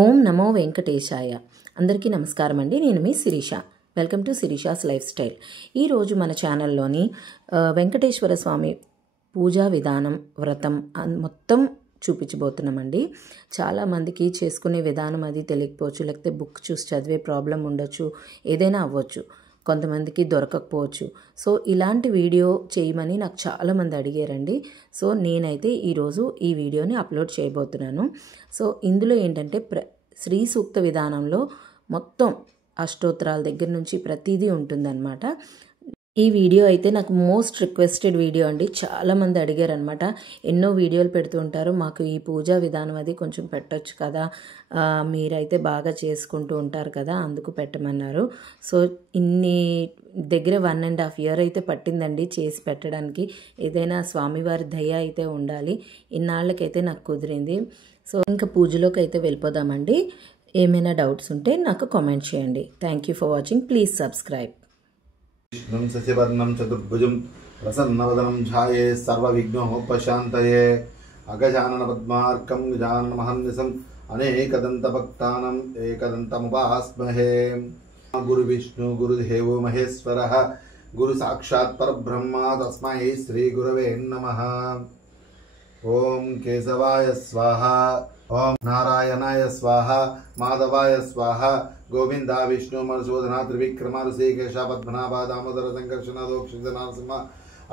ఓం నమో వెంకటేశాయ. అందరికీ నమస్కారం అండి. నేను మీ Sirisha. Welcome to Sirisha's lifestyle. ఈరోజు మన ఛానల్లోని వెంకటేశ్వర స్వామి పూజా విధానం, వ్రతం మొత్తం చూపించబోతున్నామండి. చాలామందికి చేసుకునే విధానం అది తెలియకపోవచ్చు, లేకపోతే బుక్ చూసి చదివే ప్రాబ్లం ఉండొచ్చు, ఏదైనా అవ్వచ్చు, కొంతమందికి దొరకకపోవచ్చు. సో ఇలాంటి వీడియో చేయమని నాకు చాలామంది అడిగారండి. సో నేనైతే ఈరోజు ఈ వీడియోని అప్లోడ్ చేయబోతున్నాను. సో ఇందులో ఏంటంటే శ్రీ సూక్త విధానంలో మొత్తం అష్టోత్తరాల దగ్గర నుంచి ప్రతిదీ ఉంటుందన్నమాట. ఈ వీడియో అయితే నాకు మోస్ట్ రిక్వెస్టెడ్ వీడియో అండి. చాలామంది అడిగారు అనమాట. ఎన్నో వీడియోలు పెడుతూ ఉంటారు, మాకు ఈ పూజా విధానం అది కొంచెం పెట్టొచ్చు కదా, మీరైతే బాగా చేసుకుంటూ ఉంటారు కదా, అందుకు పెట్టమన్నారు. సో ఇన్ని దగ్గర 1.5 year అయితే పట్టిందండి చేసి పెట్టడానికి. ఏదైనా స్వామివారి దయ అయితే ఉండాలి. ఇన్నాళ్ళకైతే నాకు కుదిరింది. సో ఇంకా పూజలోకి అయితే వెళ్ళిపోదామండి. ఏమైనా డౌట్స్ ఉంటే నాకు కామెంట్ చేయండి. Thank you for watching. Please subscribe. विष्णुं शशिवर्णं चतुर्भुजं प्रसन्नवदनं ध्याये सर्वविघ्नोपशान्तये अगजाननपद्मार्कं गजाननमहर्निशम् अनेकदन्तभक्तानाम् एकदन्तमुपास्महे। गुरुविष्णु गुरुदेवो महेश्वरः गुरुसाक्षात् परब्रह्म तस्मै श्रीगुरवे नमः। ओम केशवाय स्वाहा, ओम नारायणाय स्वाहा, माधवाय स्वाहा, गोविंदा विष्णु मधुसूदना त्रिविक्रमा ऋषिकेश पद्मनाभ दामोदर संकर्षण दोक्षित नरसिंह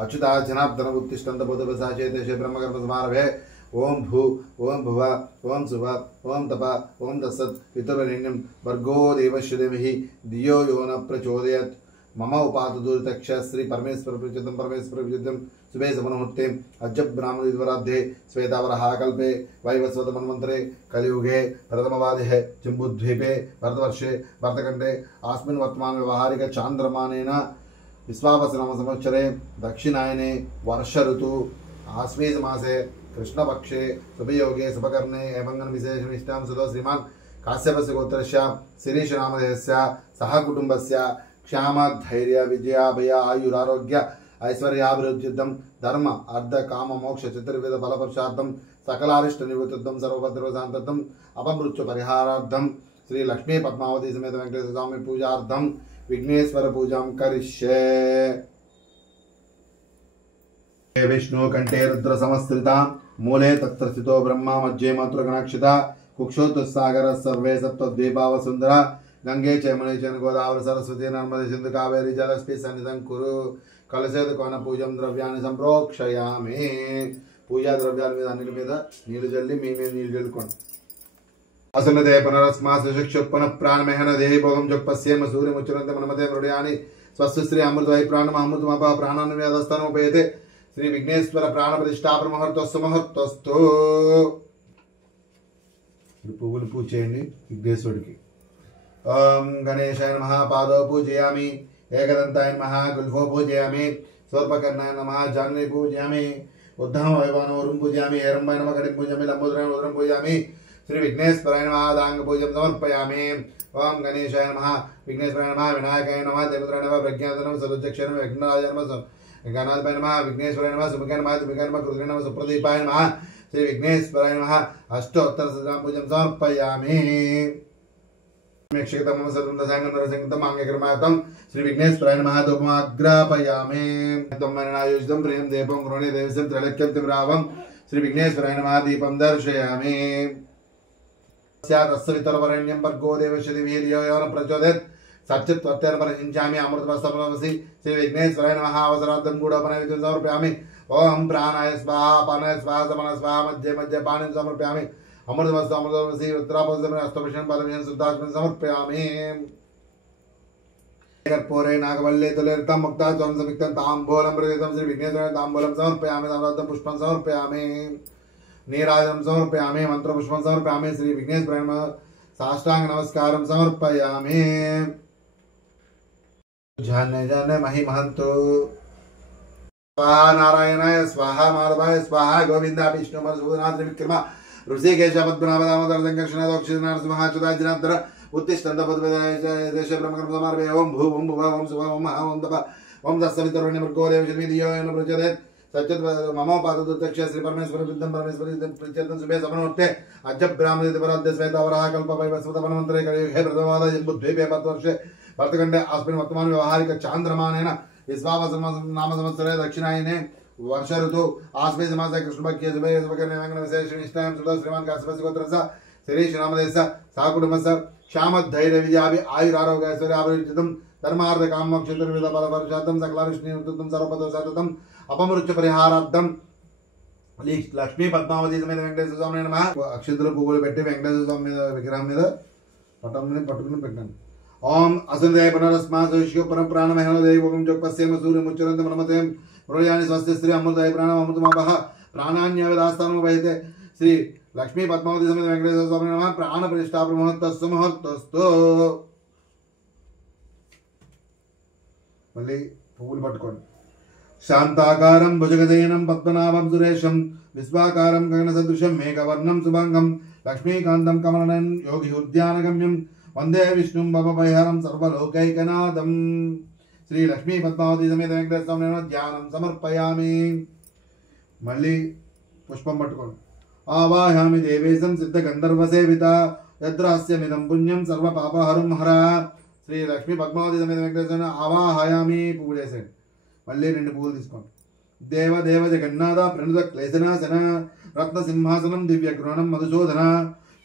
अच्युता जनार्दन उत्तिष्ठन्त बुद्धप्रसाचेतेशे ब्रह्मकर्म समारभे। ओम भू ओम भुव ओम सुव ओम तप ओम तत्सत् पितृवरेण्यं भर्गो देवस्य धीमहि धियो यो न प्रचोदयात्। मम उपातदूरतक्ष श्री परमेश्वर प्रचोदं परमेश्वर प्रचोदं शुभे सममुहूर्ते अद्य ब्राह्मणद्वाराब्धे श्वेतावराहकल्पे वैवस्वत मन्वन्तरे कलियुगे प्रथमवादिहे जम्बूद्वीपे भरतवर्षे भरतखण्डे अस्मिन् वर्तमान व्यवहारिक चान्द्रमानेन विश्वावसनाम संवत्सरे दक्षिणायने वर्ष ऋतु आश्वेज मासे कृष्णपक्षे शुभयोगे शुभकर्णे एवं विशेषनिष्ठां सुतो श्रीमान् काश्यपस्य गोत्रस्य शिरीष नामधेयस्य सह कुटुम्बस्य क्षाम धैर्य विजयाभय आयुरारोग्य ऐश्वर्याभिवृद्धिदं धर्म अर्ध काम मोक्ष चतुर्विध फलपुरुषार्थं सकलारिष्ट निवृत्तिदं सर्वभद्रशान्तदं अपमृत्यु परिहारार्थं श्री लक्ष्मी पद्मावती समेत वेंकटेश्वर स्वामी पूजार्थं विघ्नेश्वर पूजां करिष्ये। विष्णु कंठे रुद्र समस्थिता मूले तत्र स्थितो ब्रह्मा मध्ये मातृगणाक्षिता कुक्षोत्सागर सर्वे सप्तद्वीपा वसुंधरा गंगे चैमने चैन गोदावरी सरस्वती नर्मदे सिंधु कावेरी जलस्पी सन्निधं कुरु कलशेद कोन पूजं द्रव्यानि संप्रोक्षयामि। पूजा द्रव्याల మీద అన్నిటి మీద నీళ్లు జల్లి మీ మీద నీళ్లు జల్లుకోండి। असुनते पुनरस्मात् शिक्षुपन प्राणमेहन देहि भोगं जपस्येम सूर्यमुच्चरन्ते मनमते मृडयानि स्वस्य श्री अमृतवायु प्राणमहमृतमप प्राणान्वेदस्तनमुपयते श्री विघ्नेश्वर प्राण प्रतिष्ठापन मुहूर्तस्तु मुहूर्तस्तु। పువ్వులు పూజ చేయండి విఘ్నేశ్వరుడికి। ओम गणेशाय नमः पादौ पूजयामि, एकदंताय नमः गुल्फो पूजयामि, सर्वकर्णाय नमः जाह्नवी पूजयामि, उद्धम वैवानवरुं पूजयामि, हेरंबाय नमः गणिं पूजयामि, लंबोदराय उदरं पूजयामि, श्री विघ्नेश्वराय नमः दांग पूजं समर्पयामि। ओम गणेशाय नमः विघ्नेश्वराय नमः विनायकाय नमः देवत्राय नमः प्रज्ञानाय नमः सर्वचक्षुराय नमः विघ्नराजाय नमः गणाधिपाय नमः विघ्नेश्वराय नमः सुमुखाय नमः दुमुखाय नमः कृतघ्नाय नमः सुप्रदीपाय नमः श्री विघ्नेश्वराय नमः अष्टोत्तर सहस्रनाम पूजं समर्पयामि। श्री विघ्नेश्वराय नमः धूपमाग्रापयामि। तमनायोजितं प्रियं देवं गृणे देवस्य त्रैलोक्यं तिम्रावं श्री विघ्नेश्वराय नमः दीपं दर्शयामि। स्यात्सवितरवरेण्यं भर्गो देवस्य धीमहि धियो यो न प्रचोदयात्। सच्चित्वर्तेन परिचिञ्चामि अमृतवस्तमसि श्री विघ्नेश्वराय नमः अवसरार्थं गूढोपनैवेद्यं समर्पयामि। ओम प्राणाय स्वाहा अपानाय स्वाहा समानाय स्वाहा मध्ये मध्ये पानीं समर्पयामि। अमृतवस्तु अमृतवसी रुद्रापदमेन अष्टविषं पदमेन शुद्धात्मनं समर्पयामि। कर्पूरे नागवल्ले तुलेरतं मुक्ता त्वं समिक्तं ताम्बूलं प्रदितं श्री विघ्नेश्वराय ताम्बूलं समर्पयामि। ताम्ररत्नं पुष्पं समर्पयामि, नीराजनं समर्पयामि, मंत्रपुष्पं समर्पयामि। श्री विघ्नेश्वराय नमः साष्टांग नमस्कारं समर्पयामि। जाने जाने महिमहन्तु। स्वाहा नारायणाय स्वाहा माधवाय स्वाहा गोविंदा विष्णु मधुसूदना त्रिविक्रमा ऋषिकेश पद्मनाभ दामोदर संकर्षण दोक्षित नरसिंह अच्युता जनार्दन उत्तिष्ठन्त बुद्धप्रसाचेतेशे ब्रह्मकर्म समारभे। ओम भू ओम भुव ओम सुव ओम ओम तप ओम तत्सवितुर्वरेण्यं भर्गो देवस्य धीमहि धियो यो न प्रचोदयात्। सत्यत मम पादोदक्ष श्री परमेश्वर विद्यं परमेश्वरी प्रीत्यर्थं शुभे समनोक्ते अद्य ब्राह्मणेति पराद्य श्वेतावराह कल्पवै वसुतवनमन्त्रे कलियुगे प्रथमवाद जन्मद्वीपे वर्षे भरतखण्डे अस्मिन् वर्तमान व्यवहारिक चान्द्रमानेन विश्वावसु नाम संवत्सरे दक्षिणायने वर्ष ऋतु आश्वेज मासे कृष्णपक्षे शुभे शुभकर्णे वेङ्कट विशेष निष्ठायां सुधा श्रीमान् काश्यपस्य गोत्रस्य श्री श्रीरामदेशः साकुटुम्बस्य श्यामधैर्य विजयाभि आयुरारोग्य ऐश्वर्याभिवृद्धिं धर्मार्थ काम क्षेत्रविद फलवर्षार्थं सकलाविष्णुयुक्तं सर्वपदोषार्थं अपमृत्यु परिहारार्थं लक्ष्मी पद्मावती समेत वेंकटेश्वर स्वामी नमः अक्षंतल पुव्వులు పెట్టి వెంకటేశ్వర స్వామి విగ్రహం మీద పటంని పట్టుకుని పెట్టండి ఓం అసందేయ పునరస్మాశిష్యో పరప్రాణమహేన దేవోగం జపస్యేమ సూర్యముచ్చరంత మనమతే ప్రయాణి స్వస్తి శ్రీ అమృతయ ప్రాణం అమృతమాపహ ప్రాణాన్యవదాస్తానమ వహితే శ్రీ లక్ష్మీ పద్మావతి సಮೇత వెంకటేశ్వర స్వామి నమః ప్రాణ ప్రతిష్ఠాపన ముహూర్తస్సు ముహూర్తస్తు మళ్ళీ పువ్వులు పట్టుకోండి शांताकारं भुजगशयनं पद्मनाभं सुरेशं विश्वाकारं गगनसदृशं मेघवर्णं शुभांगं लक्ष्मीकान्तं कमलनयनं योगी उद्यानगम्यं वंदे विष्णुं भवभयहरं सर्वलोकैकनाथं श्री लक्ष्मी पद्मावती समेत वेंकटेश्वर स्वामी ध्यानं समर्पयामि मल्ली पुष्पं पट्टुकोंडि आवाहयामि देवेशं सिद्धगन्धर्वसेविता यद्रहस्यमिदं पुण्यं सर्वपापहरं हर श्री लक्ष्मी पद्मावती समेत वेंकटेश्वर आवाहयामि पूजेसे మళ్ళీ రెండు పువ్వులు తీసుకోండి దేవ దేవ జగన్నాథ ప్రణుత క్లేశనాశన రత్న సింహాసనం దివ్య గృహణం మధుసూదన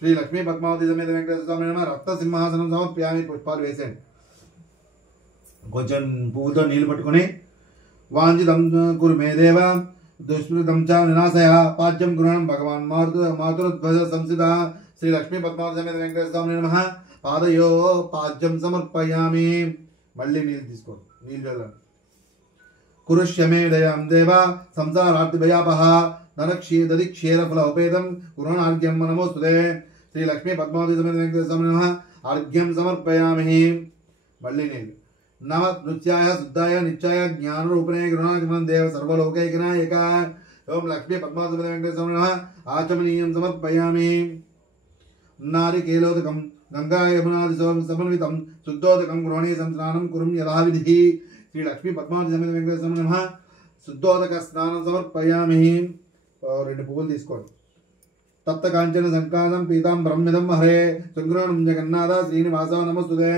శ్రీ లక్ష్మీ పద్మావతి సమేత వెంకటేశ్వర స్వామి నమః రత్న సింహాసనం సమర్పయామి పుష్పాలు వేసేయండి కొంచెం పువ్వుతో నీళ్లు పట్టుకొని వాంఛితం కురు మే దేవ దుష్కృతం చ వినాశయ పాద్యం గృహణం భగవాన్ మాతృధ్వజ సంసిత శ్రీ లక్ష్మీ పద్మావతి సమేత వెంకటేశ్వర స్వామి నమః పాదయో పాద్యం సమర్పయామి మళ్ళీ నీళ్ళు తీసుకోండి నీళ్ళు చల్లండి कुरुष्यमे दयां देवा संसारार्तिभयापः नरक्षीदधि क्षीरफलोपेतं कुरुणार्घ्यं नमोस्तुते श्री लक्ष्मी पद्मावती समेत वेंकटेश्वर स्वामी नमः अर्घ्यं समर्पयामि मल्ली नील नम नृत्याय शुद्धाय नित्याय ज्ञानरूपिणे गुरुणागमनं देव सर्वलोकैकनायक ओम लक्ष्मी पद्मावती समेत वेंकटेश्वर स्वामी नमः आचमनीयं समर्पयामि नारिकेलोदकं गंगा यमुनादि समन्वितं शुद्धोदकं गृहणे संस्नानं कुरुं यथाविधिः श्री लक्ष्मी पद्मावती समेत वेंकटेश्वर स्वामी नमः शुद्धोदक स्नानं समर्पयामि और రెండు పువ్వులు తీసుకోండి तप्त कांचन संकाशं पीतांबरं मिदं हरे संग्रहणं जगन्नाथ श्रीनिवास नमस्तुते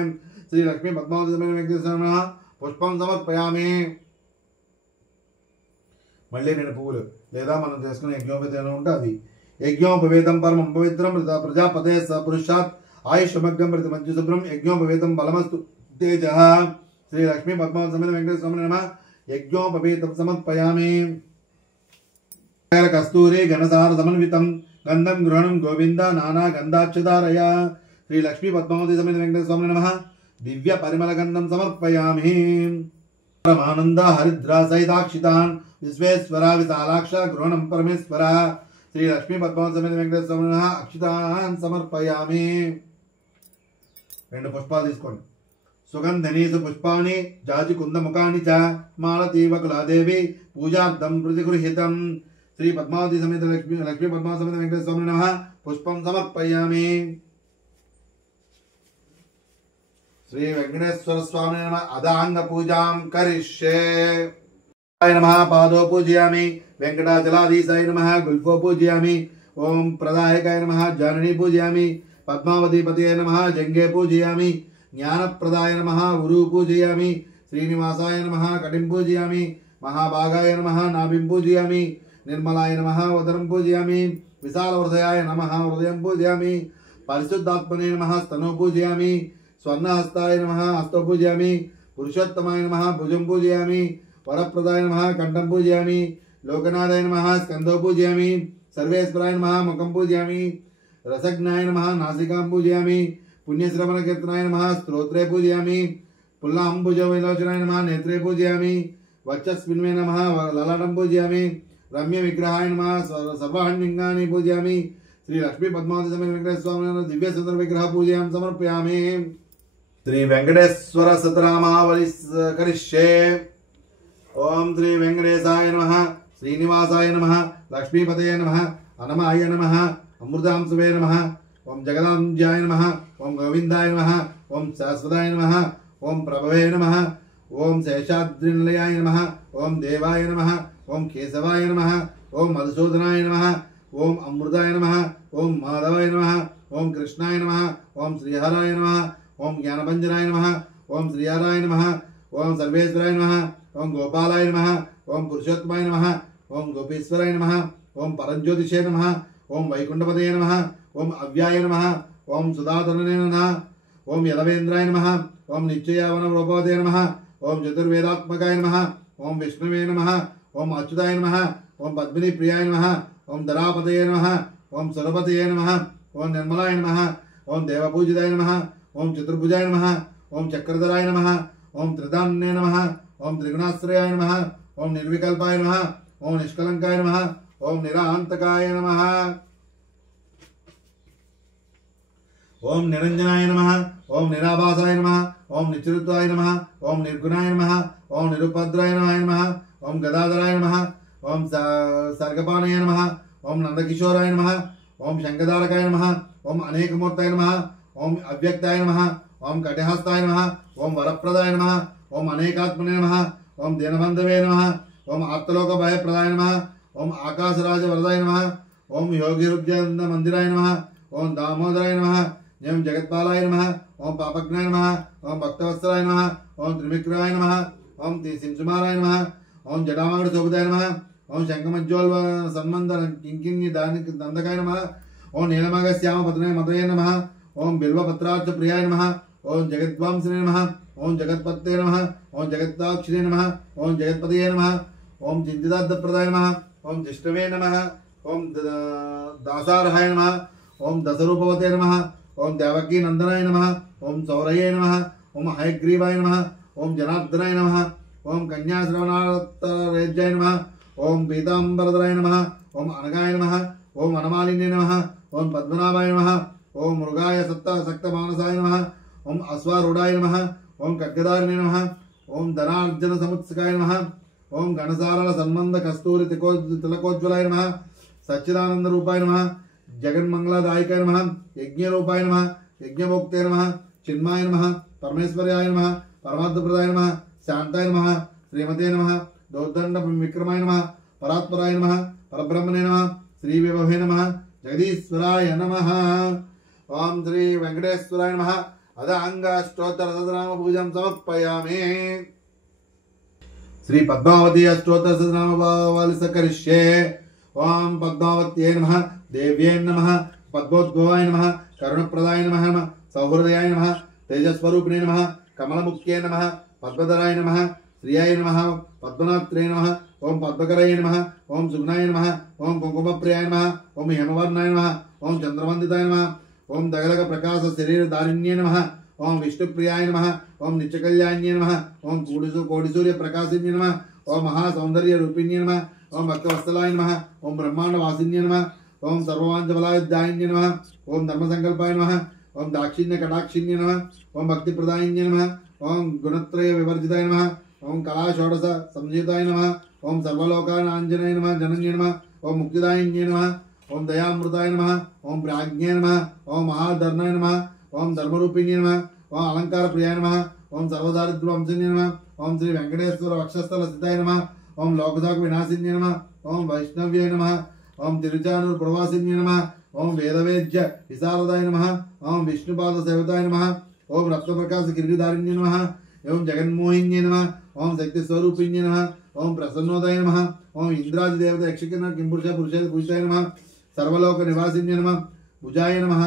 श्री लक्ष्मी पद्मावती समेत वेंकटेश्वर स्वामी नमः पुष्पं समर्पयामि మళ్ళీ రెండు పువ్వులు లేదా మనం చేసుకునే యజ్ఞోపవేతం ఉంటే అది యజ్ఞోపవేతం పరమం పవిత్రం ప్రజాపతే స పురుషాత్ ఆయుష్మగ్గం ప్రతి మంజుశుభ్రం యజ్ఞోపవేతం బలమస్తు తేజః श्री लक्ष्मी पद्मावती समेत वेंकटेश्वर स्वामी नमः यज्ञोपवीतं समर्पयामि कस्तूरी घनसार समन्वितं गंधं गृहणं गोविंद नाना गंधाक्षधारय श्री लक्ष्मी पद्मावती समेत वेंकटेश्वर स्वामी नमः दिव्य परिमल गंधं समर्पयामि परमानंद हरिद्रा सहिताक्षितान् विश्वेश्वरा विशालाक्ष गृहणं परमेश्वर श्री लक्ष्मी पद्मावती समेत वेंकटेश्वर स्वामी नमः अक्षितान् समर्पयामि రెండు పుష్పాలు తీసుకోండి सुगंधनीसु पुष्पाणि जाजि कुंदमुखानि च मालतीवकुलादेवी पूजार्थं प्रतिगृहीतं श्री पद्मावती समेत लक्ष्मी पद्मावती समेत वेंकटेश्वर स्वामी नमः पुष्पं समर्पयामि श्री वेंकटेश्वर स्वामी नमः अदांग पूजां करिष्ये नमः पादो पूजयामि वेंकटाचलाधीशाय नमः गुल्फो पूजयामि ओम प्रदायकाय नमः जाननी पूजयामि पद्मावती पतये नमः जंगे पूजयामि ज्ञानप्रदाय नमः गुरु पूजयामि श्रीनिवासाय नमः कटिं पूजयामि महाभागाय नमः नाभिं पूजयामि निर्मलाय नमः उदरं पूजयामि विशालहृदयाय नमः हृदयं पूजयामि परिशुद्धात्मने नमः स्तनो पूजयामि स्वर्णहस्ताय नमः हस्तो पूजयामि पुरुषोत्तमाय नमः भुजं पूजयामि वरप्रदाय नमः कंठं पूजयामि लोकनाथाय नमः स्कंदो पूजयामि सर्वेश्वराय नमः मुखं पूजयामि रसज्ञाय नमः नासिकां पूजयामि पुण्यश्रवण कीर्तनाय नमः स्तोत्रे पूजयामि पुल्लाम्बुज विलोचनाय नमः नेत्रे पूजयामि वक्षस्मिन्मे नमः ललाटं पूजयामि रम्य विग्रहाय नमः सर्वाण्यंगानि पूजयामि श्री लक्ष्मी पद्मावती समेत वेंकटेश्वर स्वामी दिव्य सुंदर विग्रह पूजयां समर्पयामि श्री वेंकटेश्वर सतनामावली करिष्ये ओम श्री वेंकटेशाय नमः श्रीनिवासाय नमः लक्ष्मीपतये नमः अनमाय नमः अमृतांशवे नमः ओम जगदांजाय नमः ओम गोविंदाय नमः ओम शाश्वताय नमः ओम प्रभवे नमः ओम शेषाद्रिनिलयाय नमः ओम देवाय नमः ఓం కేశవాయ నమః ఓం మధుసూదనాయ నమః ఓం అమృతాయ నమః ఓం మాధవాయ నమః ఓం కృష్ణాయ నమః ఓం శ్రీహరాయ నమః ఓం జ్ఞానభంజనాయ నమః ఓం శ్రీహరాయ నమః ఓం సర్వేశ్వరాయ నమః ఓం గోపాలాయ నమః ఓం పురుషోత్తమాయ నమః ఓం గోపీశ్వరాయ నమః ఓం పరంజ్యోతిషే నమః ఓం వైకుంఠపదయ నమః ఓం అవ్యాయ నమః ఓం సుధాతననే నమః ఓం యలవేంద్రాయ నమః ఓం నిత్యయావన రూపవతే నమః ఓం చతుర్వేదాత్మకాయ నమః ఓం విష్ణువే నమః ఓం అచ్యుతాయ నమః ఓం పద్మిని ప్రియాయ నమః ఓం ధరాపతయే నమః ఓం సురపతయే నమః ఓం నిర్మలాయ నమః ఓం దేవపూజితాయ నమః ఓం చతుర్భుజాయ నమః ఓం చక్రధరాయ నమః ఓం త్రిదాన్నే నమః ఓం త్రిగుణాశ్రయాయ నమః ఓం నిర్వికల్పాయ నమః ఓం నిష్కలంకాయ నమః ఓం నిరాంతకాయ నమః ఓం నిరంజనాయ నమః ఓం నిరాభాసాయ నమః ఓం నిత్యరుత్వాయ నమః ఓం నిర్గుణాయ నమః ఓం నిరుపద్రాయ నమః ఓం గదాధరాయ నమః ఓం సర్గపానయ నమః ఓం నందకిశోరాయ నమః ఓం శంఖధారకాయ నమః ఓం అనేకమూర్తాయ నమః ఓం అవ్యక్తాయ నమః ఓం కటిహస్తాయ నమః ఓం వరప్రదాయ నమః ఓం అనేకాత్మనే నమః ఓం దీనబంధవే నమః ఓం ఆప్తలోక భయప్రదాయ నమః ఓం ఆకాశరాజ వరదాయ నమః ఓం యోగిరుద్యంద మందిరాయ నమః ఓం దామోదరాయ నమః ఓం జగత్పాలాయ నమః ఓం పాపజ్ఞాయ నమః ఓం భక్తవత్సలాయ నమః ఓం త్రివిక్రమాయ నమః ఓం సింసుమారాయ నమః ఓం జటామాగడ శోభితాయ నమః ఓం శంఖమజ్జోల్వ సన్మంద కింకిణ్య దానికి దందకాయ నమః ఓం నీలమగ శ్యామ పతనే మతయ నమః ఓం బిల్వపత్రార్చ ప్రియాయ నమః ఓం జగద్వాంసినే నమః ఓం జగత్పతే నమః ఓం జగత్తాక్షిణే నమః ఓం జగత్పతయే నమః ఓం చింతితార్థప్రదాయ నమః ఓం జిష్ణవే నమః ఓం దాసార్హాయ నమః ఓం దశరూపవతే నమః ఓం దేవకీ నందనాయ నమః ఓం సౌరయే నమః ఓం హయగ్రీవాయ నమః ఓం జనార్దనాయ నమః ఓం కన్యాశ్రవణారేజ్యాయ నమః ఓం పీతాంబరధరాయ నమః ఓం అనగాయ నమః ఓం వనమాలిన్యే నమః ఓం పద్మనాభాయ నమః ఓం మృగాయ సక్తమానసాయ నమః ఓం అశ్వారూఢాయ నమః ఓం ఖడ్గధారిణే నమః ఓం ధనార్జన సముత్సకాయ నమః ఓం గణసారల సన్మంద కస్తూరి తిలకోజ్వలాయ నమః సచ్చిదానంద రూపాయ నమః జగన్మంగళదాయకాయ నమః యజ్ఞరూపాయ నమః యజ్ఞభోక్తే నమః చిన్మాయ నమః పరమేశ్వర్యాయ నమః పరమార్థప్రదాయ నమః శాంతాయ నమః శ్రీమతే నమః దౌర్దండ విక్రమాయ నమః పరాత్పరాయ నమః పరబ్రహ్మణే నమః శ్రీ విభవే నమః జగదీశ్వరాయ నమః ఓం శ్రీ వెంకటేశ్వరాయ నమః అదాంగాష్టోత్తర సహస్రనామ పూజం సమర్పయామి శ్రీ పద్మావతి అష్టోత్తర సహస్రనామ భావాలి సకరిష్యే ఓం పద్మావత్యై నమః దేవ్యై నమః పద్మోద్భవాయ నమః కరుణప్రదాయ నమః సౌహృదయాయ నమః తేజస్వరూపిణే నమః కమలముఖ్యై నమః పద్మధరాయ నమః శ్రియాయ నమః పద్మనాత్రే నమః ఓం పద్మకరాయ నమః ఓం సుగుణాయ నమః ఓం కుంకుమప్రియాయ నమః ఓం హేమవర్ణాయ నమః ఓం చంద్రవందితాయ నమః ఓం దగదగ ప్రకాశ శరీరధారిణ్యే నమః ఓం విష్ణుప్రియాయ నమః ఓం నిత్యకళ్యాణ్యే నమః ఓం కోడిసూర్య ప్రకాశిన్యే నమః ఓం మహాసౌందర్య రూపిణ్యే నమః ఓం భక్తవత్సలాయ నమః ఓం బ్రహ్మాండ వాసిన్యే నమః ఓం సర్వవాంఛబలాయుద్ధాయిన్యే నమః ఓం ధర్మసంకల్పాయ నమః ఓం దాక్షిణ్య కటాక్షిణ్యే నమః ఓం భక్తిప్రదాయిన్యే నమః ఓం గుణత్రయ వివర్జితాయ నమః ఓం కళాషోడశ సంయుతాయ నమః ఓం సర్వలోకానాంజనాయ నమః జనన్యే నమః ఓం ముక్తిదాయిన్యే నమః ఓం దయామృతాయ నమః ఓం ప్రాజ్ఞే నమః ఓం మహాధర్నాయ నమః ఓం ధర్మరూపిణ్యే నమః ఓం అలంకార ప్రియాయ నమః ఓం సర్వదారిద్ర్యవంశన్యే నమః ఓం శ్రీ వెంకటేశ్వర వక్షస్థల స్థితాయ నమః ఓం లోకసాకు వినాశిన్యే నమః ఓం వైష్ణవ్యే నమః ఓం తిరుచానూరు ప్రవాసిన్యే నమః ఓం వేదవేద్య విశారదాయ నమః ఓం విష్ణుపాద సేవతాయ నమః ఓం రత్నప్రకాశ కిరీటిధారిణ్యే నమః ఓం జగన్మోహిన్యే నమః ఓం శక్తి స్వరూపిణ్యే నమః ఓం ప్రసన్నోదాయ నమః ఓం ఇంద్రాది దేవత యక్షకిన్న కింపురుష పురుష పూజితాయ నమః సర్వలోక నివాసిన్యే నమః భుజాయ నమః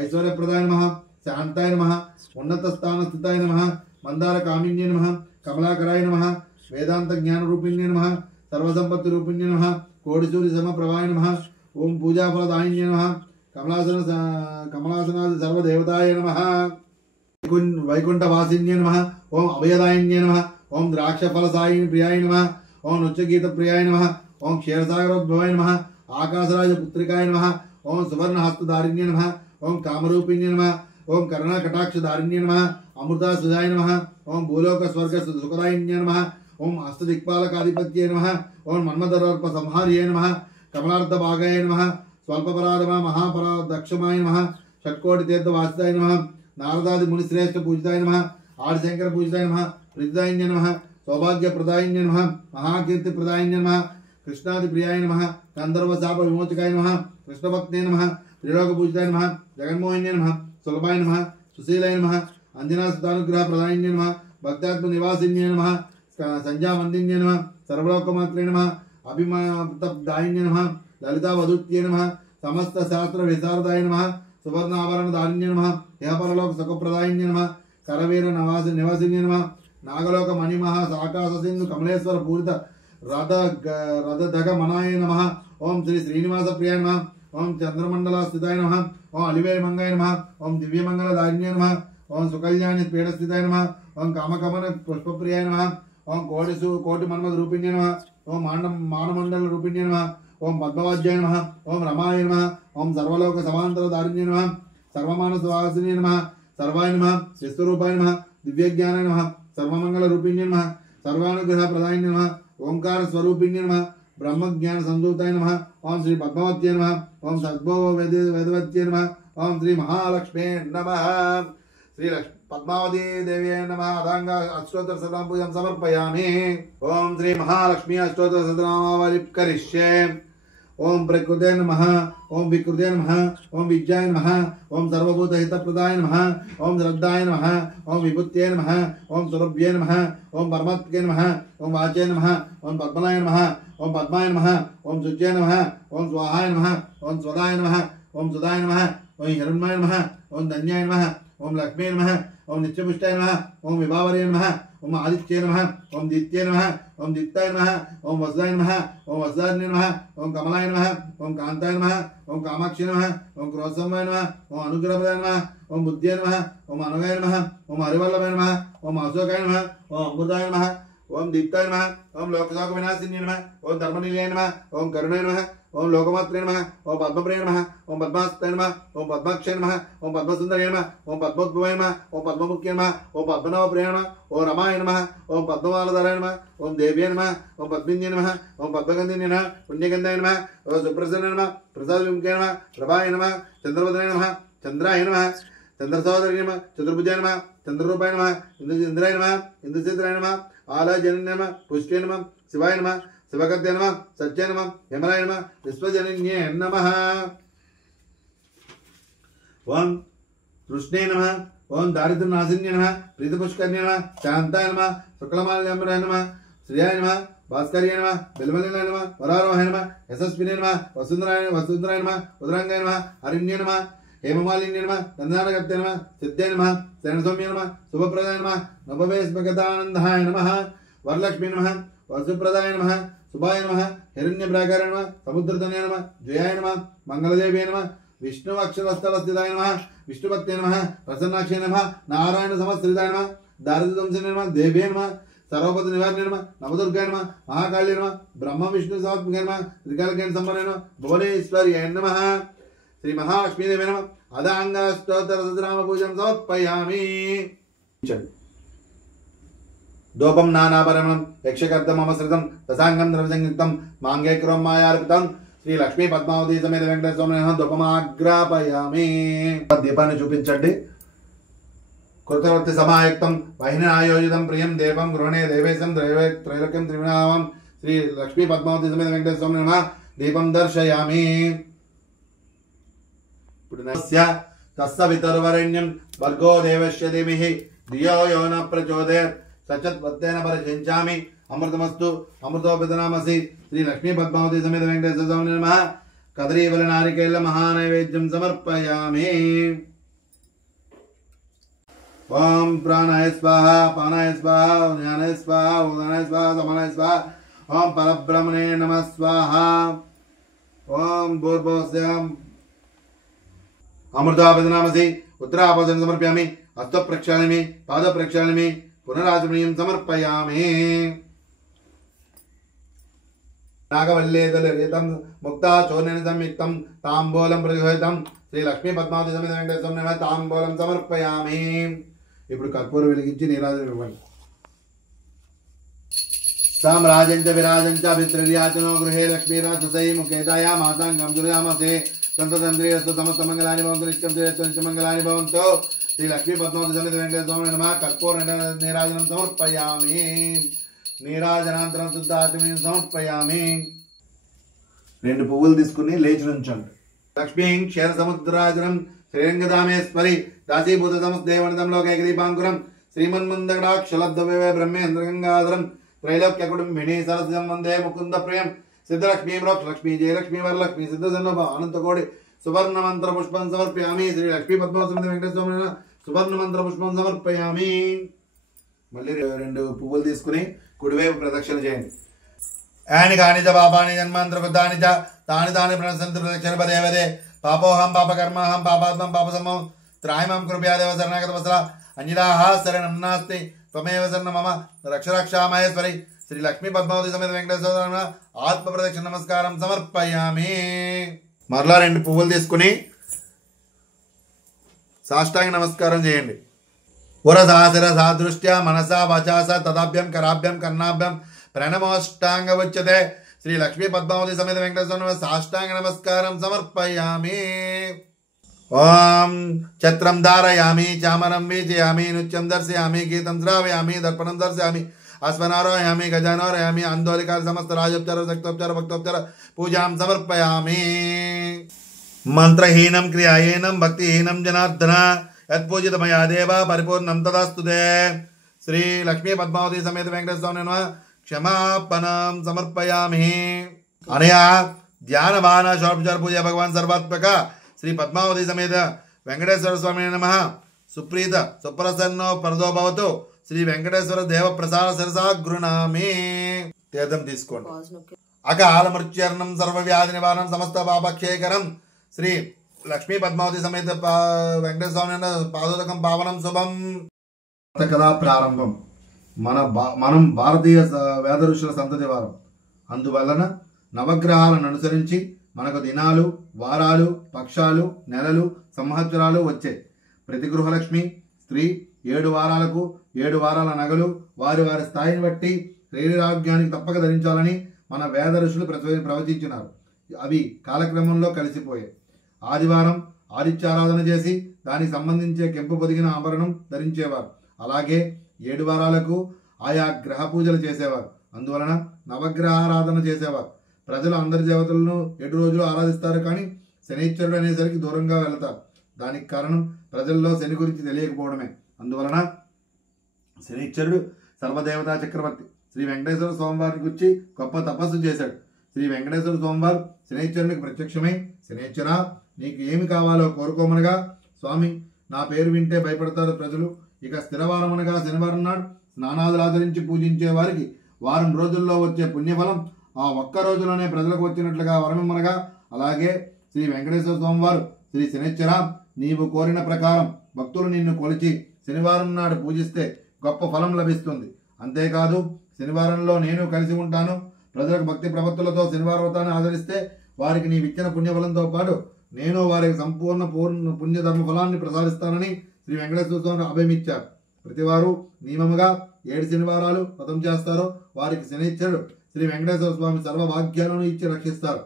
ఐశ్వర్యప్రదాయ నమః శాంతాయ నమః ఉన్నత స్థాన స్థితాయ నమః మందార కామిన్యే నమః కమలాకరాయ నమః వేదాంత జ్ఞాన రూపిణ్యే నమః సర్వసంపత్తి రూపిణ్యే నమః కోడిసూరి సమప్రభాయ నమః ఓం పూజాఫలదాయిన్యే నమః కమలాసనాది సర్వదేవతాయ నమః వైకుంఠవాసిన్యే నమః ఓం అభయదాయిన్యే నమః ఓం ద్రాక్షఫలసాయిని ప్రియాయ నమః ఓం నృత్యగీత ప్రియాయ నమః ఓం క్షీరసాగరోద్భవాయ నమః ఆకాశరాజ పుత్రికాయ నమః ఓం సువర్ణహస్తధారిణ్యే నమః ఓం కామరూపిణ్యే నమః ఓం కరుణాకటాక్షధారిణ్యే నమః అమృతా సుజాయ నమః ఓం భూలోక స్వర్గ సుఖదాయిన్యే నమః ఓం అష్టదిక్పాలకాధిపత్యే నమః ఓం మన్మధరర్ప సంహార్యే నమః కమలార్థభాగాయ నమః స్వల్పపరాధమ మహాపరాదక్షమాయ నమః షట్కోటి తీర్థవాసితాయ నమః నారదాది మునిశ్రేష్ఠ పూజితాయ నమః ఆదిశంకర పూజితాయ నమః ప్రతిదాయిన్య నమః సౌభాగ్యప్రదాయిన్య నమః మహాకీర్తిప్రదాయిన్య నమః कृष्णादिप्रियाय नमः गंधर्वशाप विमोचकाय नमः कृष्णभक्ते नमः त्रिलोकपूजिताय नमः जगन्मोहिन्ये नमः सुलभाय नमः सुशीलाय नमः अंजनासुतानुग्रह प्रदायिन्ये नमः भक्तात्म निवासिन्ये नमः संध्यावन्दिन्ये नमः सर्वलोकमात्रे नमः अभिमतदायिन्ये नमः ललिता वधूत्ये नमः समस्त शास्त्र विशारदाय नमः सुवर्णाभरण दारिण्ये नमः यह परलोक सुखप्रदायिन्ये नमः करवीर निवासिन्ये नमः नागलोक मणिमः साकाश सिंधु कमलेश्वर पूरित रथधग मनाय नमः ओम श्री श्रीनिवास प्रियाय नमः ओम चंद्रमंडल स्थिताय नमः ओम अलिवे मंगाय नमः ओम दिव्यमंगल दारिण्ये नमः ओम सुकल्याणि पीठ स्थिताय नमः ओम कामकमन पुष्पप्रियाय नमः ओम कोटि मन्मथ रूपिण्ये नमः ओम मानमंडल रूपिण्ये नमः ओम पद्मवाज्याय नमः ओम रमाय नमः ओम सर्वलोक समांतर दारिण्ये नमः सर्वमानस वासिने नमः सर्वाय नमः विश्वरूपाय नमः दिव्यज्ञानाय नमः सर्वमंगल रूपिण्ये नमः सर्वानुग्रह प्रदायिन्ये नमः ओंकार स्वरूपिण्ये नमः ब्रह्म ज्ञान संदूताय नमः ओम श्री पद्मावत्ये नमः ओम सद्भव वेदवत्ये नमः ओम श्री महालक्ष्मी नमः श्री पद्मावती देवी नमः अदांग अष्टोत्तर शतनाम पूजन समर्पयामि ओम श्री महालक्ष्मी अष्टोत्तर शतनामावली करिष्ये ओम प्रकृते नमः ओम विकृते नमः ओम विद्याय नमः ओम सर्वभूत हितप्रदाय नमः ओम श्रद्धाय नमः ओम विभूत्ये नमः ओम सुरभ्ये नमः ओम परमात्मके नमः ओम वाचे नमः ओम पद्मनाय नमः ओम पद्माय नमः ओम शुचे नमः ओम स्वाहाय नमः ओम स्वदाय नमः ओम सुदाय नमः ओम हिरण्मय नमः ओम धन्याय नमः ओम लक्ष्मी नमः ओम नित्यपुष्टाय नमः ओम विभावर्य नमः ओम आदित्य नमः ओम दित्य नमः ओम दित्ताय नमः ओम वसुदाय नमः ओम वसुदान्य नमः ओम कमलाय नमः ओम कांताय नमः ओम कामाक्षी नमः ओम क्रोधसमय नमः ओम अनुग्रहप्रदाय नमः ओम बुद्ध्य नमः ओम अनुगाय नमः ओम हरिवल्लभाय नमः ओम अशोकाय नमः ओम अमृताय नमः ओम दीप्ताय नमः ओम लोकशोक विनाशिन्ये नमः ओम धर्मनिलयाय नमः ओम करुणाय नमः ओम लोकमात्रे नमः ओम पद्मप्रिय नमः ओम पद्मास्ताय नमः ओम पद्माक्षय नमः ओम पद्मसुंदराय नमः ओम पद्मोद्भवाय नमः ओम पद्ममुख्य नमः ओम पद्मनाभप्रिय नमः ओम रमाय नमः ओम पद्ममालधराय नमः ओम देव्यै नमः ओम पद्मिन्ये नमः ओम पद्मगन्धिन्ये नमः पुण्यगन्धाय नमः ओम सुप्रसन्नाय नमः प्रसादविमुखाय नमः प्रभाय नमः चंद्रवदनाय नमः चंद्राय नमः चंद्रसहोदराय नमः चतुर्भुजाय नमः चंद्ररूपाय नमः इंद्राय नमः इंद्रचित्राय नमः आलयजनन्य नमः पुष्टे नमः शिवाय नमः शिवगद्य नमः सत्य नमः यमलाय नमः विश्वजनन्ये नमः ओम कृष्णे नमः ओम दारिद्र्यनाशिन्ये नमः प्रीतिपुष्करण्ये नमः शांताय नमः शुक्लमाल्याम्बराय नमः श्रियाय नमः भास्कर्याय नमः बिल्वलिनाय नमः वरारोहाय नमः यशस्विने नमः वसुंधराय नमः उदरांगाय नमः हरिण्ये नमः हेममालिन्ये नमः गन्धारगत्ये नमः सिद्धाय नमः शरणसौम्ये नमः शुभप्रदाय नमः नववेशभगतानन्दाय नमः वरलक्ष्मी नमः वसुप्रदाय नमः सुभाय नमः हिरण्यप्राकाराय नमः समुद्रतनयाय नमः जयाय नमः मंगलदेव्यै नमः विष्णु अक्षरस्थलस्थिताय नमः विष्णुपत्ये नमः प्रसन्नाक्षय नमः नारायण समस्थिताय नमः दारिद्र्यदंशने नमः देव्यै नमः सर्वपद निवारणे नमः नवदुर्गाय नमः महाकाल्ये नमः ब्रह्म विष्णु स्वात्मके नमः त्रिकालज्ञान संपन्ने नमः भुवनेश्वर्याय नमः श्री महालक्ष्मी देवी नमः अदांगाष्टोत्तर शतनाम पूजन समर्पयामि दोपम नानापरमणं यक्षकर्तम अमसृतं दशांगं द्रवसंयुक्तं मांगे क्रोम मायार्पितं श्री लक्ष्मी पद्मावती समेत वेंकटेश्वर स्वामी दोपमाग्रापयामि दीपाన్ని చూపించండి కృతవర్తి సమాయుక్తం వాహిని ఆయోజితం ప్రియం దేవం గృహణే దేవేశం త్రైలోక్యం త్రివినామం శ్రీ లక్ష్మీ పద్మావతి సమేత వెంకటేశ్వర స్వామి నమః దీపం దర్శయామి ఇప్పుడు తస్స వితర్వరణ్యం భర్గో దేవస్య ధీమహి ధియో యో న ప్రచోదయాత్ सचत्वत्तेन परिचिंचामि अमृतमस्तु अमृतोपितनामसि श्री लक्ष्मी पद्मावती समेत वेंकटेश्वर स्वामी नमः कदरीवल नारिकेल महानैवेद्यं समर्पयामि ओम प्राणाय स्वाहा पानाय स्वाहा ज्ञानाय स्वाहा उदानाय स्वाहा समानाय स्वाहा ओम परब्रह्मणे नमः स्वाहा ओम भूर्भुवस्याम अमृतोपितनामसि उत्तराभूषणं समर्पयामि हस्त प्रक्षालयामि पाद प्रक्षालयामि पुनराचमनीयं समर्पयामि नागवल्लेदलरितं मुक्ता चूर्णेन संयुक्तं तांबूलं प्रज्वलितं श्री लक्ष्मी पद्मावती समेत वेंकटेश्वर स्वामी नमः तांबूलं समर्पयामि ఇప్పుడు కర్పూరం వెలిగించి నీరాజనం ఇవ్వండి సామ్రాజంచ విరాజంచ విత్రర్యాచనో గృహే లక్ష్మీరాజసై ముఖేతాయా మాతాంగం దుర్యామసే సంతతంత్రియస్తు సమస్త మంగళాని భవంతు నిత్యం నిత్య మంగళాని భవంతు श्री लक्ष्मी पद्मावती समेत वेंकटेश्वर स्वामी नमः कर्पूर नीराजनं समर्पयामि नीराजनानन्तरं शुद्धाचमनीं समर्पयामि 2 పువ్వులు తీసుకుని లేచి నుంచండి. లక్ష్మీం క్షీర సముద్రాజనం శ్రీరంగధామేశ్వరి దాసీభూత సంస్థేవనితం లోకైకదీపాంకురం శ్రీమన్మందగడాక్షలబ్ధవే బ్రహ్మేంద్రగంగాధరం త్రైలోక్య కుటుంబిని సరస్వం వందే ముకుంద ప్రియం సిద్ధలక్ష్మీ లక్ష్మీ జయలక్ష్మీ వరలక్ష్మీ సిద్ధసన్నభ అనంతకోడి సువర్ణ మంత్ర పుష్పం సమర్పయామి. శ్రీ లక్ష్మీ పద్మావతి వెంకటేశ్వర సువర్ణ మంత్ర పుష్పం సమర్పయామి. మళ్ళీ 2 పువ్వులు తీసుకుని కుడివైపు ప్రదక్షిణ చేయండి. యాని కాని చ పాపాని జన్మాంతరకృతాని చ తాని తాని ప్రణశంతి ప్రదక్షిణ పదే పదే పాపోహం పాపకర్మాహం పాపాత్మం పాపసమం త్రాయమం కృపయాదేవ శరణాగత వస్త్ర అన్యదాహ శరణం నాస్తి త్వమేవ శరణ మమ రక్ష మహేశ్వరి. శ్రీ లక్ష్మీ పద్మావతి సమేత వెంకటేశ్వర ఆత్మ ప్రదక్షిణ నమస్కారం సమర్పయామి. మరలా 2 పువ్వులు తీసుకుని సాష్టాంగ నమస్కారం చేయండి. పురసాశిర సాదృష్ట్యా మనసా వచాస తదాభ్యం కరాభ్యం కర్ణాభ్యం ప్రణమోష్టాంగ ఉచ్యతే. శ్రీ లక్ష్మీ పద్మావతి సమేత వెంకటేశ్వర సాష్టాంగ నమస్కారం సమర్పయామి. ఓం ఛత్రం ధారయామి చామరం వీచయామి నృత్యం దర్శయామి గీతం శ్రావయామి దర్పణం దర్శయామి అశ్వనారోయామి గజానారోయామి ఆందోళికాల సమస్త రాజోపచార శక్తోపచార భక్తోపచార పూజాం సమర్పయామి. మంత్రహీనం క్రియాహీనం భక్తిహీనం జనార్దన యత్పూజితమయా దేవ పరిపూర్ణం తదాస్తుతే. శ్రీ లక్ష్మీ పద్మావతి సమేత వెంకటేశ్వర క్షమాపణం సమర్పయామి. అనయా ధ్యానవాన షోడశోపచార పూజ భగవాన్ సర్వాత్మక శ్రీ పద్మావతి సమేత వెంకటేశ్వర స్వామి నమః. సుప్రీత సుప్రసన్నో పరదో భవతు. శ్రీ వెంకటేశ్వర దేవ ప్రసాద శిరసా గృణామి. తీర్థం తీసుకోండి. అకాల మృత్యర్ణం సర్వ వ్యాధి నివారణం సమస్త పాపక్షేకరం. శ్రీ లక్ష్మీ పద్మావతి సమేత వెంకటేశ్వర స్వామి పాదోదకం పావనం శుభం. కథా ప్రారంభం. మనం భారతీయ వేద ఋషుల సంతతి వారం. అందువలన నవగ్రహాలను అనుసరించి మనకు దినాలు, వారాలు, పక్షాలు, నెలలు, సంవత్సరాలు వచ్చాయి. ప్రతి గృహలక్ష్మి స్త్రీ 7 వారాలకు 7 వారాల నగలు వారి వారి స్థాయిని బట్టి శరీరారోగ్యానికి తప్పక ధరించాలని మన వేద ఋషులు ప్రవచించినారు. అవి కాలక్రమంలో కలిసిపోయాయి. ఆదివారం ఆదిత్యారాధన చేసి దానికి సంబంధించే కెంపు పొదిగిన ఆభరణం ధరించేవారు. అలాగే 7 వారాలకు ఆయా గ్రహ పూజలు చేసేవారు. అందువలన నవగ్రహారాధన చేసేవారు. ప్రజలు అందరి దేవతలను 7 రోజులు ఆరాధిస్తారు, కానీ శనీశ్వరుడు అనేసరికి దూరంగా వెళతారు. దానికి కారణం ప్రజల్లో శని గురించి తెలియకపోవడమే. అందువలన శనీశ్వరుడు సర్వదేవతా చక్రవర్తి. శ్రీ వెంకటేశ్వర స్వామివారి గురించి గొప్ప తపస్సు చేశాడు. శ్రీ వెంకటేశ్వర స్వామివారు శనీశ్వరునికి ప్రత్యక్షమై, శనీశ్వర నీకు ఏమి కావాలో కోరుకోమనగా, స్వామి నా పేరు వింటే భయపడతారు ప్రజలు. ఇక స్థిరవారం అనగా శనివారం నాడు స్నానాదులు ఆచరించి పూజించే వారికి వారం రోజుల్లో వచ్చే పుణ్యఫలం ఆ ఒక్క రోజులోనే ప్రజలకు వచ్చినట్లుగా వరమిమ్మనగా, అలాగే శ్రీ వెంకటేశ్వర స్వామివారు శ్రీ శనీశ్వర నీవు కోరిన ప్రకారం భక్తులు నిన్ను కొలిచి శనివారం నాడు పూజిస్తే గొప్ప ఫలం లభిస్తుంది. అంతేకాదు శనివారంలో నేను కలిసి ఉంటాను. ప్రజలకు భక్తి ప్రవత్తులతో శనివార వ్రతాన్ని ఆచరిస్తే వారికి నీవిచ్చిన పుణ్యఫలంతో పాటు నేను వారికి సంపూర్ణ పుణ్యధర్మ ఫలాన్ని ప్రసాదిస్తానని శ్రీ వెంకటేశ్వర స్వామి అభయమిచ్చారు. ప్రతివారు నియమముగా 7 శనివారాలు వ్రతం చేస్తారో వారికి శనీశ్వరుడు శ్రీ వెంకటేశ్వర స్వామి సర్వభాగ్యాలను ఇచ్చి రక్షిస్తారు.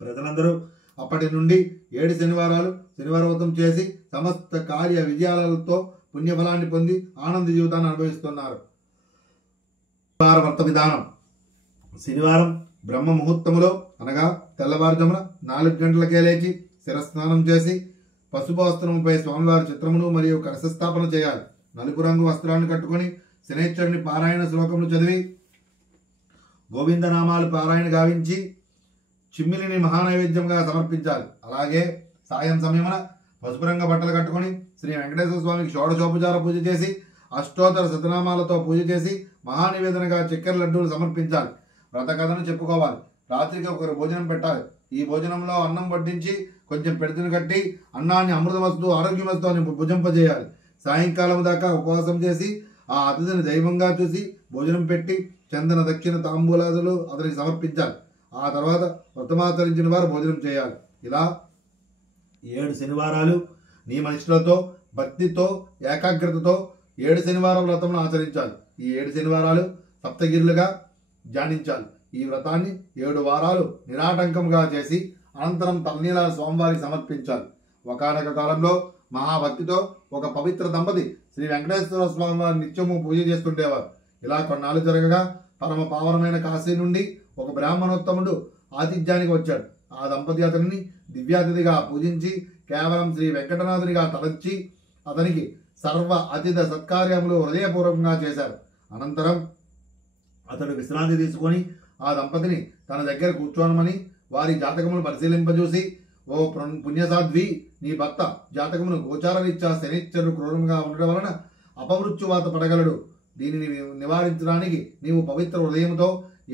ప్రజలందరూ అప్పటి నుండి 7 శనివారాలు శనివార వ్రతం చేసి సమస్త కార్య విజయాలతో పుణ్యఫలాన్ని పొంది ఆనంద జీవితాన్ని అనుభవిస్తున్నారు. వ్రత విధానం. శనివారం బ్రహ్మ ముహూర్తములో అనగా తెల్లవారుజామున 4 గంటలకే లేచి శిరస్నానం చేసి పసుపు వస్త్రముపై స్వామివారి చిత్రమును మరియు కలశస్థాపన చేయాలి. నలుపు రంగు వస్త్రాన్ని కట్టుకొని శనీశ్వరుని పారాయణ శ్లోకములు చదివి గోవిందనామాలు పారాయణ గావించి చిమ్మిలిని మహానైవేద్యంగా సమర్పించాలి. అలాగే సాయం సమయమున పసుపు రంగు బట్టలు కట్టుకొని శ్రీ వెంకటేశ్వర స్వామికి షోడశోపచార పూజ చేసి అష్టోత్తర శతనామాలతో పూజ చేసి మహానివేదనగా చక్కెర లడ్డూలు సమర్పించాలి. వ్రత కథను చెప్పుకోవాలి. రాత్రికి ఒకరు భోజనం పెట్టాలి. ఈ భోజనంలో అన్నం వడ్డించి కొంచెం పెడుతుని కట్టి అన్నాన్ని అమృతమస్తు ఆరోగ్యమస్తు అని భుజింపజేయాలి. సాయంకాలం దాకా ఉపవాసం చేసి ఆ అతిథిని దైవంగా చూసి భోజనం పెట్టి చందన దక్షిణ తాంబూలాదులు అతనికి సమర్పించాలి. ఆ తర్వాత వ్రతమాచరించిన వారు భోజనం చేయాలి. ఇలా 7 శనివారాలు నియమనిష్టలతో భక్తితో ఏకాగ్రతతో 7 శనివార వ్రతమును ఆచరించాలి. ఈ 7 శనివారాలు సప్తగిరులుగా ధ్యానించాలి. ఈ వ్రతాన్ని 7 వారాలు నిరాటంకంగా చేసి అనంతరం తల్నీల స్వామివారికి సమర్పించాలి. ఒకనొక కాలంలో మహాభక్తితో ఒక పవిత్ర దంపతి శ్రీ వెంకటేశ్వర స్వామివారి నిత్యము పూజ చేస్తుండేవారు. ఇలా కొన్నాళ్ళు జరగగా పరమ పావనమైన కాశీ నుండి ఒక బ్రాహ్మణోత్తముడు ఆతిథ్యానికి వచ్చాడు. ఆ దంపతి అతనిని దివ్యాతిథిగా పూజించి కేవలం శ్రీ వెంకటనాథునిగా తలచి అతనికి సర్వ అతిథ సత్కార్యములు హృదయపూర్వకంగా చేశారు. అనంతరం అతడు విశ్రాంతి తీసుకొని ఆ దంపతిని తన దగ్గర కూర్చోనమని వారి జాతకమును పరిశీలింపజూసి, ఓ పుణ్యసాధ్వి, నీ భర్త జాతకమును గోచారరీత్యా శనిశ్చరుడు క్రూరంగా ఉండడం వలన అపమృత్యువాత పడగలడు. దీనిని నివారించడానికి నీవు పవిత్ర హృదయంతో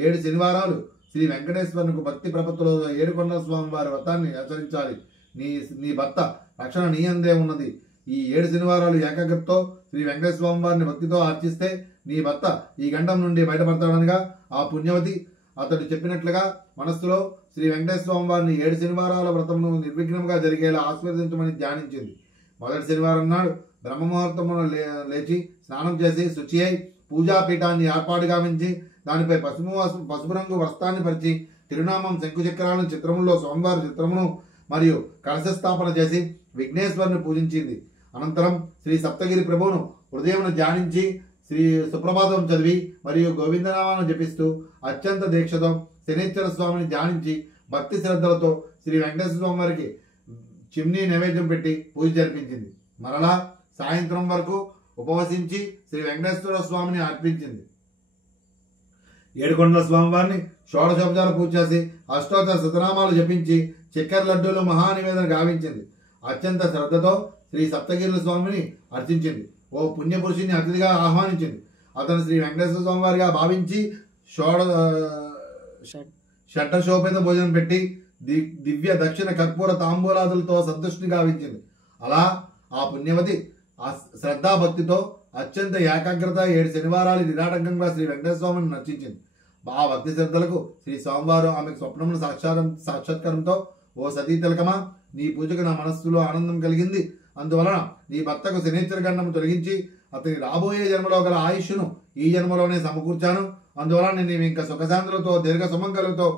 7 శనివారాలు శ్రీ వెంకటేశ్వరునికి భక్తి ప్రపత్తులో ఏడుకొండల స్వామి వారి వ్రతాన్ని ఆచరించాలి. నీ భర్త రక్షణ నీ అందే ఉన్నది. ఈ 7 శనివారాలు ఏకాగ్రతతో శ్రీ వెంకటేశ్వర స్వామి వారిని భక్తితో అర్చిస్తే నీ భర్త ఈ గండం నుండి బయటపడతాడనగా ఆ పుణ్యవతి అతడు చెప్పినట్లుగా మనస్సులో శ్రీ వెంకటేశ్వర స్వామి వారిని 7 శనివారాల వ్రతమును నిర్విఘ్నంగా జరిగేలా ఆశీర్వదించమని ధ్యానించింది. మొదటి శనివారం నాడు బ్రహ్మముహూర్తమును లేచి స్నానం చేసి శుచి అయి పూజాపీఠాన్ని ఏర్పాటు గావించి దానిపై పసుపు రంగు వస్త్రాన్ని పరిచి తిరునామం శంకుచక్రాలను చిత్రములో స్వామివారి చిత్రమును మరియు కలశ స్థాపన చేసి విఘ్నేశ్వరుని పూజించింది. అనంతరం శ్రీ సప్తగిరి ప్రభువును హృదయమును ధ్యానించి శ్రీ సుప్రభాతం చదివి మరియు గోవిందనామాలను జపిస్తూ అత్యంత దీక్షతో శనీశ్వర స్వామిని ధ్యానించి భక్తి శ్రద్ధలతో శ్రీ వెంకటేశ్వర స్వామి వారికి చిమ్నీ నైవేద్యం పెట్టి పూజ జరిపించింది. మరలా సాయంత్రం వరకు ఉపవసించి శ్రీ వెంకటేశ్వర స్వామిని అర్పించింది. ఏడుకొండల స్వామివారిని షోడశోపచార పూజ చేసి అష్టోత్తర శతనామాలు జపించి చక్కెర లడ్డూలు మహానివేదన గావించింది. అత్యంత శ్రద్ధతో శ్రీ సప్తగిరి స్వామిని అర్చించింది. ఓ పుణ్యపురుషుని అతిథిగా ఆహ్వానించింది. అతను శ్రీ వెంకటేశ్వర స్వామి వారిగా భావించి షడ్డశోపేత భోజనం పెట్టి దివ్య దక్షిణ కర్పూర తాంబూలాదులతో సంతుష్టి గావించింది. అలా ఆ పుణ్యవతి ఆ శ్రద్ధాభక్తితో అత్యంత ఏకాగ్రత 7 శనివారాలు నిరాటంకంగా శ్రీ వెంకటేశ్వర స్వామిని నర్చించింది. ఆ భక్తి శ్రద్ధలకు శ్రీ స్వామివారు ఆమెకు స్వప్నమును సాక్షాత్కారంతో, ఓ సతీ తిలకమా, నీ పూజకు నా మనస్సులో ఆనందం కలిగింది. అందువలన నీ భర్తకు శనీశ్వర గండము తొలగించి అతని రాబోయే జన్మలో గల ఆయుష్ను ఈ జన్మలోనే సమకూర్చాను. అందువలన నేను ఇంకా సుఖశాంతులతో దీర్ఘ సుమంగళతో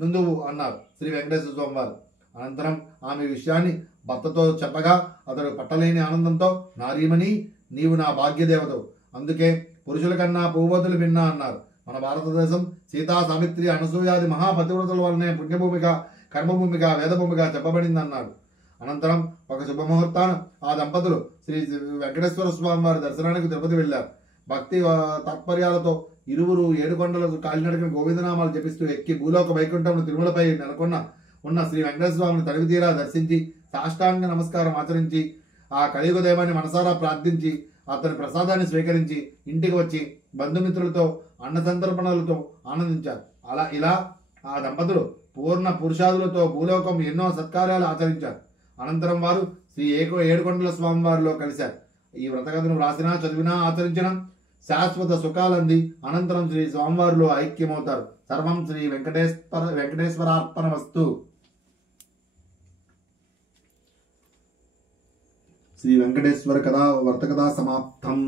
నుందువు అన్నారు శ్రీ వెంకటేశ్వర స్వామి వారు. అనంతరం ఆమె విషయాన్ని భర్తతో చెప్పగా అతడు పట్టలేని ఆనందంతో, నారీమణి, నీవు నా భాగ్యదేవతవు, అందుకే పురుషుల కన్నా పూవతులు విన్నా అన్నారు. మన భారతదేశం సీతా సావిత్రి అనసూయాది మహాపతివ్రతుల వల్లనే పుణ్యభూమిగా కర్మభూమిగా వేదభూమిగా చెప్పబడింది అన్నాడు. అనంతరం ఒక శుభముహూర్తాన ఆ దంపతులు శ్రీ వెంకటేశ్వర స్వామి వారి దర్శనానికి తిరుపతి వెళ్లారు. భక్తి తాత్పర్యాలతో ఇరువురు ఏడుకొండలకు కాలినడకన గోవిందనామాలు జపిస్తూ ఎక్కి భూలోక వైకుంఠం తిరుమలపై ఉన్న శ్రీ వెంకటేశ్వర స్వామిని తడివి తీరా దర్శించి సాష్టాంగ నమస్కారం ఆచరించి ఆ కలియుగ దైవాన్ని మనసారా ప్రార్థించి అతని ప్రసాదాన్ని స్వీకరించి ఇంటికి వచ్చి బంధుమిత్రులతో అన్న సంతర్పణలతో ఆనందించారు. ఇలా ఆ దంపతులు పూర్ణ పురుషాదులతో భూలోకం ఎన్నో సత్కార్యాలు ఆచరించారు. అనంతరం వారు శ్రీ ఏడుకొండల స్వామి వారిలో కలిశారు. ఈ వ్రతకథను వ్రాసినా చదివినా ఆచరించిన శాశ్వత సుఖాలంది అనంతరం శ్రీ స్వామివారిలో ఐక్యమవుతారు. సర్వం శ్రీ వెంకటేశ్వరార్పణమస్తు. శ్రీ వెంకటేశ్వర కథా వర్తకథా సమాప్తం.